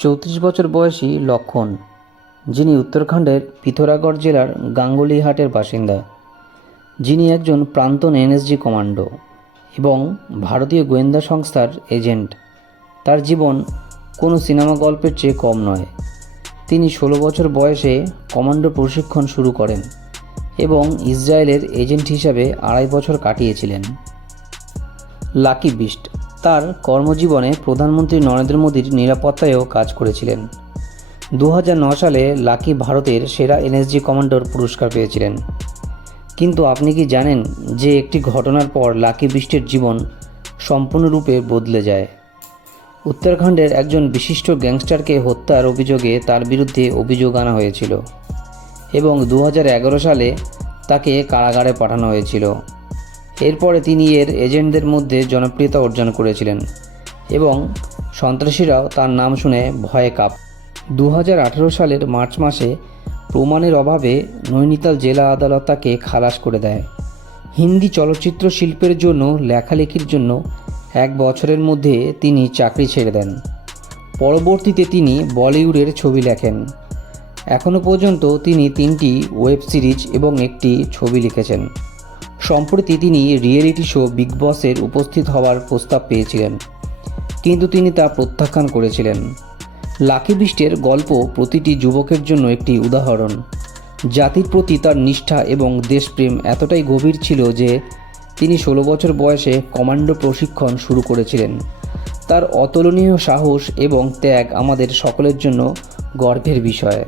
34 বছর বয়সী লক্ষণ, যিনি উত্তরাখণ্ডের পিথোরাগড় জেলার গাঙ্গুলিহাটের বাসিন্দা, যিনি একজন প্রাক্তন এনএসজি কমান্ডো এবং ভারতীয় গোয়েন্দা সংস্থার এজেন্ট। তার জীবন কোনো সিনেমা গল্পের চেয়ে কম নয়। তিনি 16 বছর বয়সে কমান্ডো প্রশিক্ষণ শুরু করেন এবং ইসরায়েলের এজেন্ট হিসাবে 2.5 বছর কাটিয়েছিলেন। লাকি বিস্ট তার কর্মজীবনে প্রধানমন্ত্রী নরেন্দ্র মোদীর নিরাপত্তায়ও কাজ করেছিলেন। 2009 সালে লাকি ভারতের সেরা এনএসজি কমান্ডোর পুরস্কার পেয়েছিলেন। কিন্তু আপনি কি জানেন যে একটি ঘটনার পর লাকি বিস্টের জীবন সম্পূর্ণরূপে বদলে যায়? উত্তরাখণ্ডের একজন বিশিষ্ট গ্যাংস্টারকে হত্যার অভিযোগে তার বিরুদ্ধে অভিযোগ আনা হয়েছিল এবং 2011 সালে তাকে কারাগারে পাঠানো হয়েছিল। এরপরে তিনি এর এজেন্টদের মধ্যে জনপ্রিয়তা অর্জন করেছিলেন এবং সন্ত্রাসীরাও তার নাম শুনে ভয়ে কাঁপ। 2018 সালের মার্চ মাসে প্রমাণের অভাবে নৈনিতাল জেলা আদালত তাকে খালাস করে দেয়। হিন্দি চলচ্চিত্র শিল্পের জন্য লেখালেখির জন্য 1 বছরের মধ্যে তিনি চাকরি ছেড়ে দেন। পরবর্তীতে তিনি বলিউডের ছবি লেখেন। এখনও পর্যন্ত তিনি 3টি ওয়েব সিরিজ এবং একটি ছবি লিখেছেন। সম্প্রতি তিনি রিয়েলিটি শো বিগ বসের উপস্থিত হওয়ার প্রস্তাব পেয়েছিলেন, কিন্তু তিনি তা প্রত্যাখ্যান করেছিলেন। লাকি বিস্টের গল্প প্রতিটি যুবকের জন্য একটি উদাহরণ। জাতির প্রতি তার নিষ্ঠা এবং দেশপ্রেম এতটাই গভীর ছিল যে তিনি 16 বছর বয়সে কমান্ডো প্রশিক্ষণ শুরু করেছিলেন। তার অতুলনীয় সাহস এবং ত্যাগ আমাদের সকলের জন্য গর্বের বিষয়।